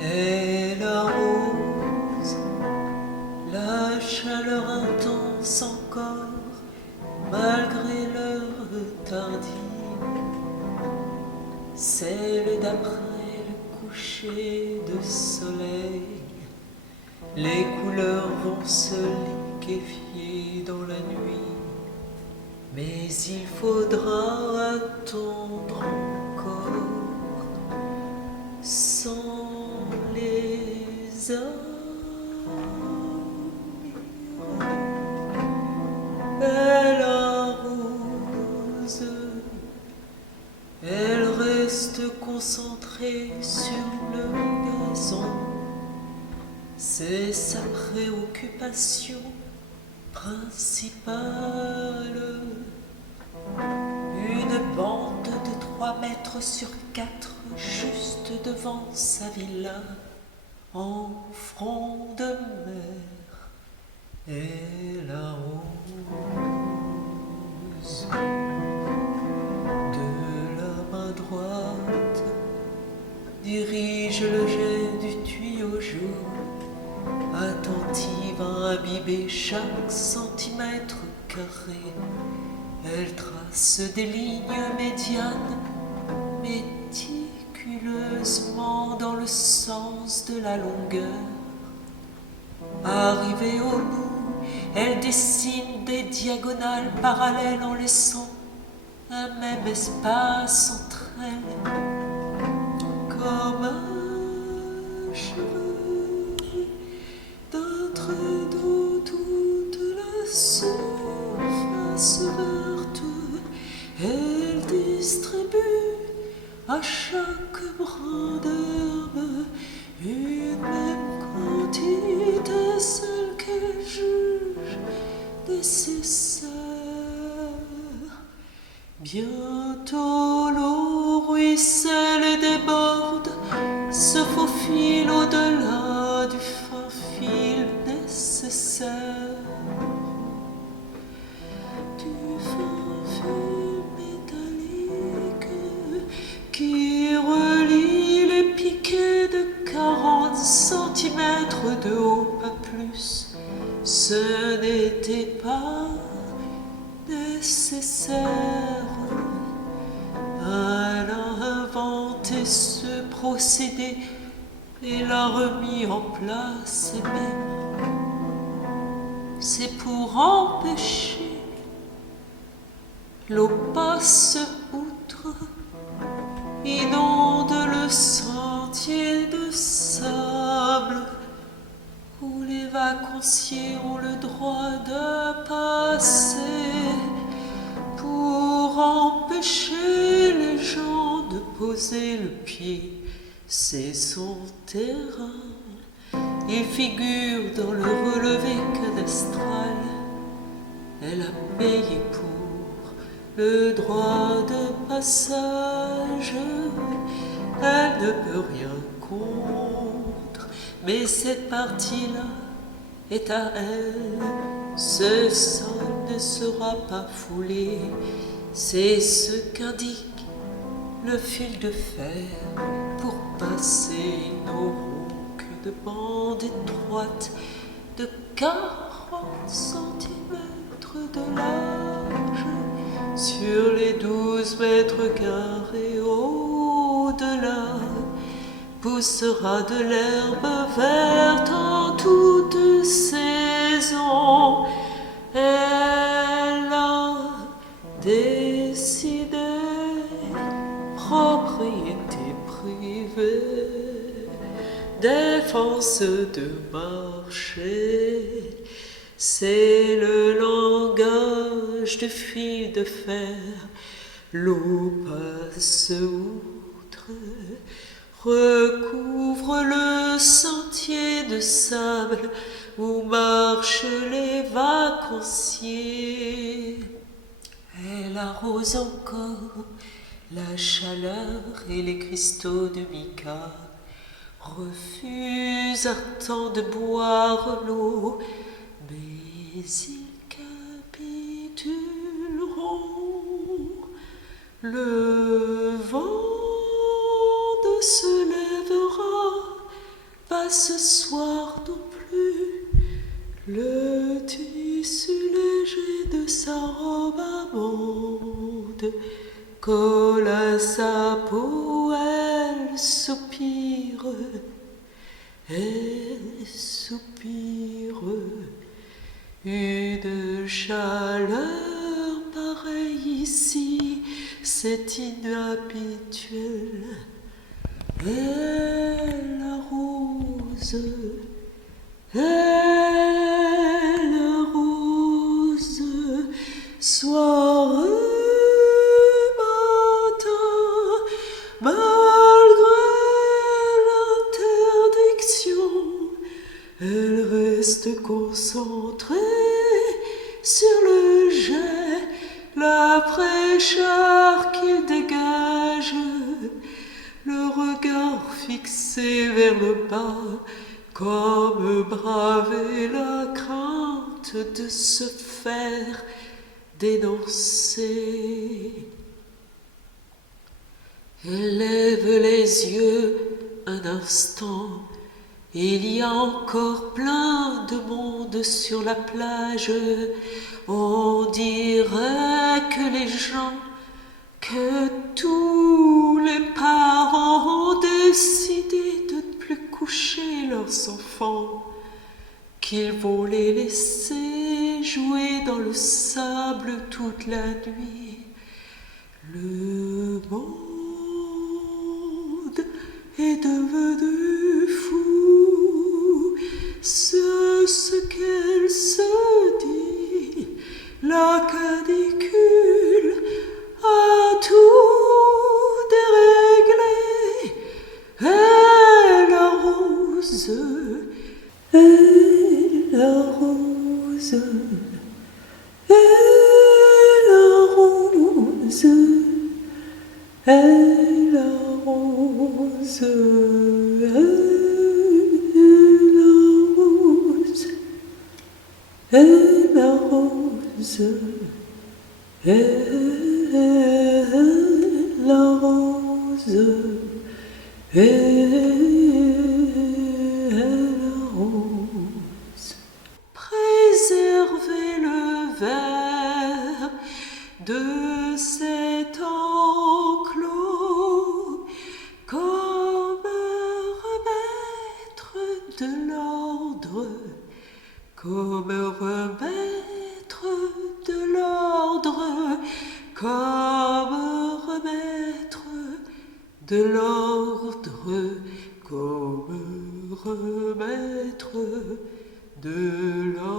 Elle arrose la chaleur intense encore, malgré l'heure tardive, celle d'après le coucher de soleil. Les couleurs vont se liquéfier dans la nuit, mais il faudra attendre encore sans les amis. Elle arrose, elle reste concentrée sur le gazon. C'est sa préoccupation principale. Une bande de 3 mètres sur 4 juste devant sa villa, en front de mer, elle arrose. De la main droite dirige le jet du tuyau jaune, attentive à imbiber chaque centimètre carré. Elle trace des lignes médianes méticuleusement dans le sens de la longueur. Arrivée au bout, elle dessine des diagonales parallèles en laissant un même espace entre elles, comme un cheveu d'un trait d'eau. Toute la surface verte, elle distribue à chaque brin d'herbe une même quantité, celle qu'elle juge nécessaire. Bientôt l'eau ruisselle et déborde, se faufile au-delà du fin fil nécessaire. Du fin fil métallique qui relie les piquets de 40 centimètres de haut, pas plus. Ce n'était pas nécessaire. Elle a inventé ce procédé et l'a remis en place, et même c'est pour empêcher l'eau passe outre, inonde le sentier de sable où les vacanciers ont le droit de passer, pour empêcher les gens de poser le pied. C'est son terrain, il figure dans le relevé cadastral. Elle a payé pour le droit de passage, elle ne peut rien contre, mais cette partie-là est à elle. Ce sol ne sera pas foulé, c'est ce qu'indique le fil de fer pour passer nos ronques de bande étroite de 40 centimètres de large sur les 12 mètres carrés au-delà. Poussera de l'herbe verte en toute saison. Elle a décidé, propriété privée, défense de marché. C'est le langage du fil de fer. L'eau passe outre, recouvre le sentier de sable où marchent les vacanciers. Elle arrose encore la chaleur et les cristaux de mica, refuse un temps de boire l'eau, mais ils capituleront. Le vent se lèvera pas ce soir non plus le tissu léger de sa robe amande colle à sa peau, elle soupire, une chaleur pareille ici, c'est inhabituel. Elle arrose, soir et matin, malgré l'interdiction, elle reste concentrée sur le jet, la fraîcheur qu'il dégage, le regard fixé vers le bas, comme braver la crainte de se faire dénoncer. Elle lève les yeux un instant. Il y a encore plein de monde sur la plage. On dirait que les gens, que tous les parents ont décidé de ne plus coucher leurs enfants, qu'ils vont les laisser jouer dans le sable toute la nuit. Le monde est devenu fou, c'est ce qu'elle se dit, la canicule a tout déréglé. Elle arrose, elle arrose, elle arrose, elle arrose, elle arrose, elle arrose, elle arrose. Préserver le verre de cet enclos, comme remettre de l'ordre, comme remettre de l'ordre, comme remettre de l'ordre, comme remettre de l'ordre.